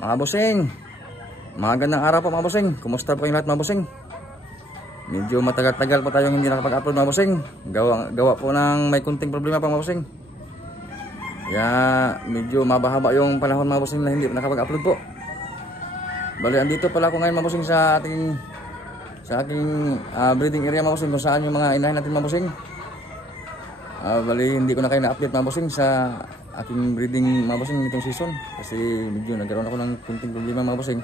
Mga bossing, magandang araw po mga bossing. Kumusta po kayong lahat mga bossing? Medyo matagal-tagal po tayong hindi nakapag-upload mga bossing. Gawa po ng may kunting problema pa mga bossing. Kaya medyo mabahaba yung panahon mga bossing na hindi nakapag-upload po. Bali, andito pala ako ngayon mga bossing sa aking breeding area mga bossing, kung saan yung mga inahin natin mga bossing. Bali, hindi ko na kayo na-update mga bossing sa aking breeding mga bossing itong season, kasi medyo nagkaroon ako ng kunting problema mga bossing.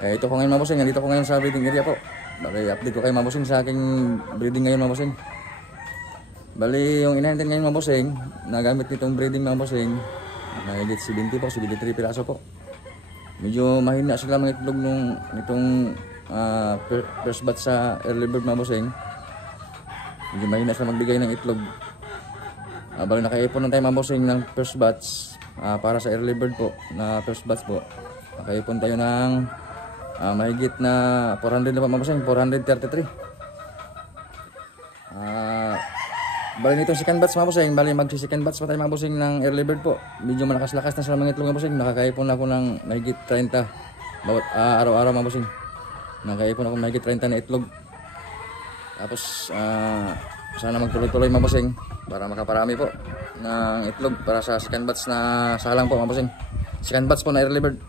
Ito ko ngayon mga bossing, nandito ko ngayon sa breeding area po. Bali, update ko kayo mga bossing sa aking breeding ngayon mga bossing. Bali, yung inahin natin ngayon mga bossing, nagamit nitong breeding mga bossing, mahigit 70 po, 73 piraso po. Medyo mahina sila mga itlog nitong first batch sa early bird mga bossing. Medyo mahina sila magbigay ng itlog. Bali, nakaipon na tayo mga bossing ng first batch para sa early bird po na first batch po. Nakaipon tayo ng mahigit na 400 na po mga bossing, 433. Bali, nitong second batch mga bossing, bali magsi-second batch pa tayo mga bossing ng early bird po. Medyo malakas-lakas na sila mga itlog mga bossing. Nakakaipon ako ng mahigit 30 bawat araw-araw mga bossing. Nakaipon ako mahigit 30 na itlog. Tapos sana magtuloy-tuloy mga bossing para makaparami po ng itlog para sa second batch na salang po mga bossing. Second batch po na early bird.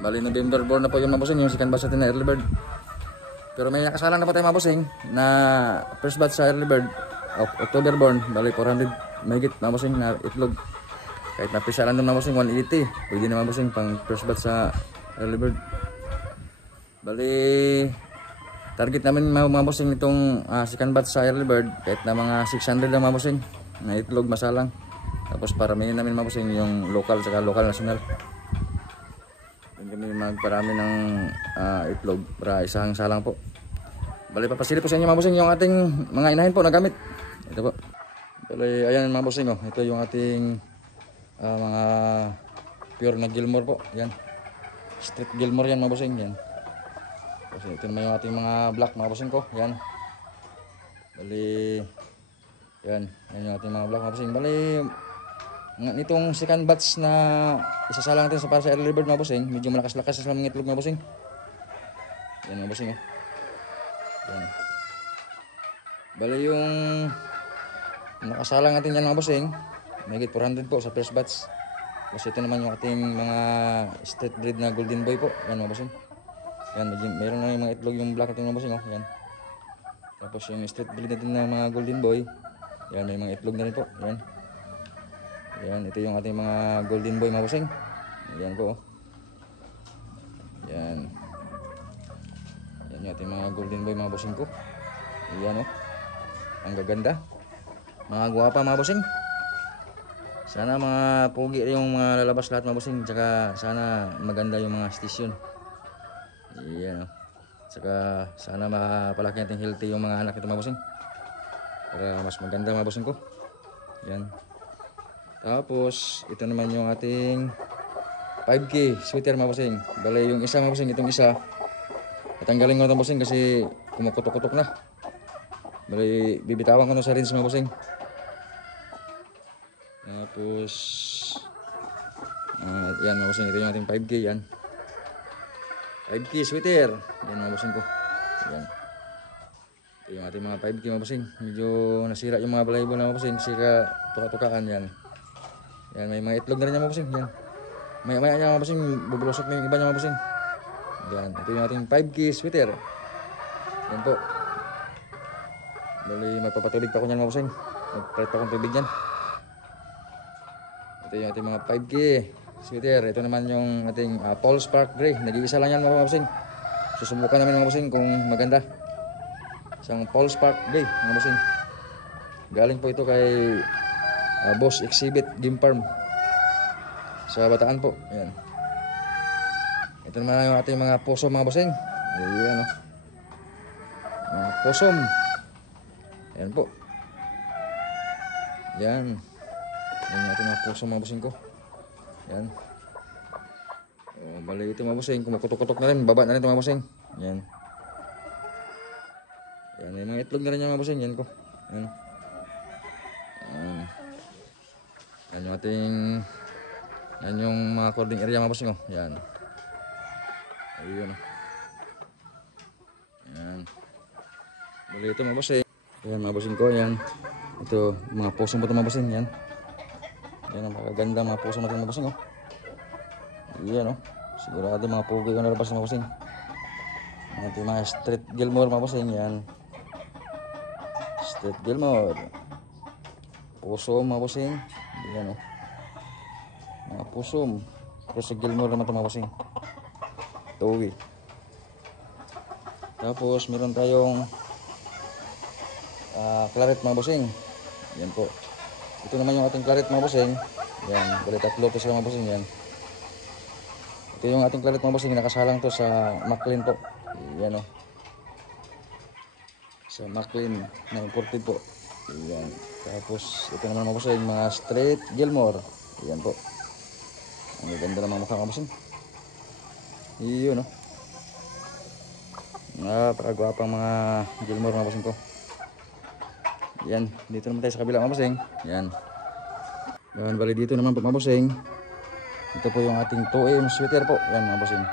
Bali, November born na po yung mga bossing, yung second batch natin na early bird. Pero may nakasalang na po tayo mga bossing na first batch sa early bird, October born. Bali, 400 mahigit mga bossing na itlog. Kahit napisalan doon mga bossing, 180. Pwede na mga bossing pang first batch sa early bird. Bali, target namin mga bossing itong second batch sa early bird, kahit na mga 600 na mga bossing na itlog masalang. Tapos paraminin namin mga bossing yung local saka local national. Then kami magparami ng itlog para isang salang po. Bali, papasilip po sa inyo mga bossing yung ating mga inahin po na gamit. Ito po. Bali, ayan mga bossing, oh. Ito yung ating mga pure na Gilmore po. Yan. Street Gilmore yan mga bossing. Yan. Kasi ito naman yung ating mga black mga bossing ko. Yan. Bali, yan. Yan yung ating mga black mga bossing. Bali, nitong second batch na isasalang natin para sa early bird mga bossing, medyo malakas-lakas sa mga itlog mga bossing. Yan mga bossing, oh. Yan. Bali, yung nakasalang natin yan mga bossing, mahigit 400 po sa first batch. Kasi ito naman yung ating mga street breed na golden boy po. Yan mga bossing. Yan, meron na yung mga itlog yung black natin mga bossing, oh. Yan. Tapos yung street breed natin na mga golden boy, yan, may mga itlog na rin po. Yan. Yan, ito yung ating mga golden boy mga bossing. Yan po, oh. Yan. Yan yung ating mga golden boy mga bossing ko. Yan, oh. Ang gaganda. Mga guwapa mga bossing. Sana mga pogi yung mga lalabas lahat mga bossing. Tsaka sana maganda yung mga station. Yan, oh. Tsaka sana mapalaki natin healthy yung mga anak ito mga bossing, para mas maganda mga bossing ko. Yan. Tapos ito naman yung ating 5K sweater mga bossing. Bali, yung isa mga bossing, itong isa tatanggalin ko ito mga bossing kasi kumukutok-kutok na. Bali, bibitawan ko na sa rinse mga bossing. Tapos yan mga bossing, ito yung ating 5K. Yan, 5K sweater. Yan mga bossing ko. Yan. Ito yung ating mga 5K mga bossing. Medyo nasira yung mga balaybo na mga bossing kasi tuka-tukaan. Yan. Yan, may mga itlog na rin mga bossing. Yan. Maya-maya mga bossing, bubulusok na yung iba niya mga bossing. Yan. Ito yung ating 5K sweater. Yan po. Bali, magpapatubig pa ko niyan mga bossing. Magpalit pa akong tubig yan. Ito yung ating mga 5K sweater. Ito naman yung ating Paul Spark Gray. Nag-iisa lang yan mga bossing. Susubukan namin mga bossing kung maganda. Isang Paul Spark Gray mga bossing. Galing po ito kay Boss Exhibit Game Farm sa Bataan po. Yan. Ito naman yung ating mga possum mga bossing. Ayan, oh. Mga possum. Ayan po. Yan. Yan yung ating mga possum mga bossing ko. Yan. Bali, ito mga bossing, kumukutok-kutok na rin, baba na rin ito mga bossing. Yan. Yan, may mga itlog na rin yung mga bossing. Yan ko. Yan. Yan yung ating Yan yung mga cording area mga bossing oh. Yan. Ayun oh. Yan. Bali ito mga bossing. Yan mga bossing ko. Yan. Ito mga pusong po ito mga bossing. Yan. Yan ang magaganda mga pusong ito mga bossing oh. Yan oh. Sigurado mga pugi ko nalabas mga bossing. Ito mga Street Gilmore mga bossing. Yan. Street Gilmore. Puso mga bossing. Yan oh. Mga pusom. Pero sa Gilmore naman ito mga bossing. Towi. Tapos meron tayong claret mga bossing. Yan po. Ito naman yung ating claret mga bossing. Yan. Bali tatlo to sila mga bossing. Yan. Ito yung ating claret mga bossing. Nakasalang to sa Maclean po. Yan o. Sa Maclean na imported po. Yan. Tapos ito naman mga bossing. Mga Street Gilmore. Yan po. Ang ganda ng mga mukha mga bossing. Iyon o. Napakagwapang mga Gilmore mga bossing ko. Yan. Dito naman tayo sa kabila mga bossing. Yan. Yan. Bali dito naman po mga bossing. Ito po yung ating 2M sweater po. Yan mga bossing.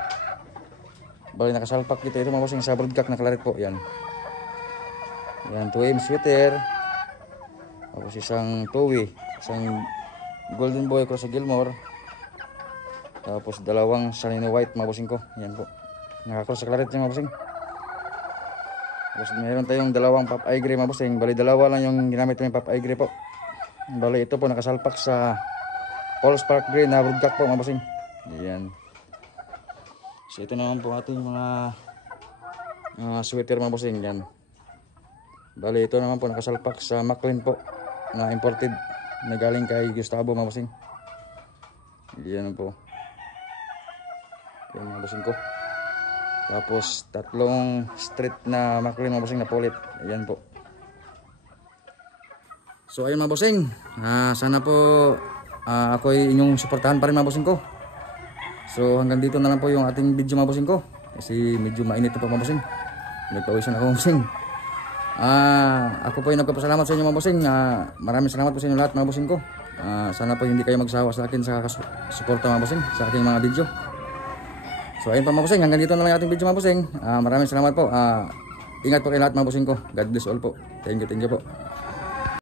Bali nakasalpak dito ito mga bossing sa broadcock na claret po. Yan. Yan 2M sweater. Tapos isang Towi. Isang Golden Boy cross sa Gilmore. Tapos dalawang Salino White mga bossing ko. Yan po. Nakakross sa claret yung mga bossing. Tapos meron tayong dalawang Pop Eye Gray mga bossing. Bali dalawa lang yung ginamit ng Pop Eye Gray po. Bali ito po nakasalpak sa All Spark Gray na broadcock po mga bossing. Yan. So ito naman po ating mga sweater mga bossing. Yan. Bali ito naman po nakasalpak sa Maclean po na imported na galing kay Gustavo mga bossing. Yan po. Yan mga bossing ko. Tapos tatlong street na Maclean mga bossing na pulit. Ayan po. So ayun mga bossing. Sana po ako ay inyong suportahan pa rin mga bossing ko. So hanggang dito na lang po yung ating video mga bossing ko. Kasi medyo mainit na po mga bossing. Nagpawisan ako mga bossing. Ako po ay nagpapasalamat sa inyo mga bossing. Maraming salamat po sa inyo lahat mga bossing ko. Sana po hindi kayo magsawa sa akin sa suporta mga bossing sa aking mga video. So ayun pa mga bossing, hanggang dito na lang ating video mga bossing. Maraming salamat po. Ingat po kayo lahat mga bossing ko. God bless all po. Thank you po.